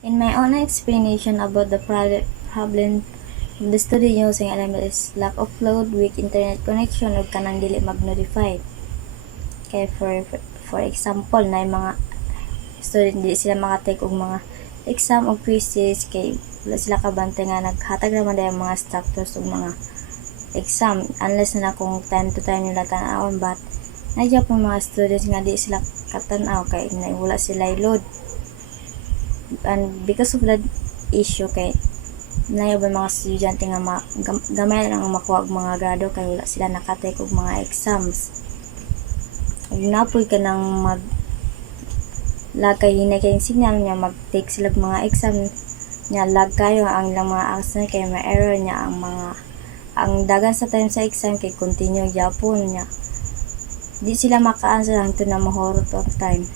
In my own explanation about the problem of the student using LMS is lack of load, weak internet connection, o kanang dili mag-notify. Kaya for example, na yung mga student di sila makatake og mga exam o quizzes kay wala sila kabantay nga naghatag naman dahil mga structures o mga exam unless na kung time to time nila tan-awon, but nadya po mga students nga di sila katanaw kay wala sila load, and because of that issue kay nayo ba mga estudyante nga gamay lang makuha og mga grado kay wala sila nakatake og mga exams. Ug napoy ka nang lag kay hinay kayong signal niya mag-take sila mga exam niya, lag kayo ang ilang mga access kay may error niya ang dagan sa time sa exam kay continue gyapon niya di sila maka-answer hangtod na mahurot of time.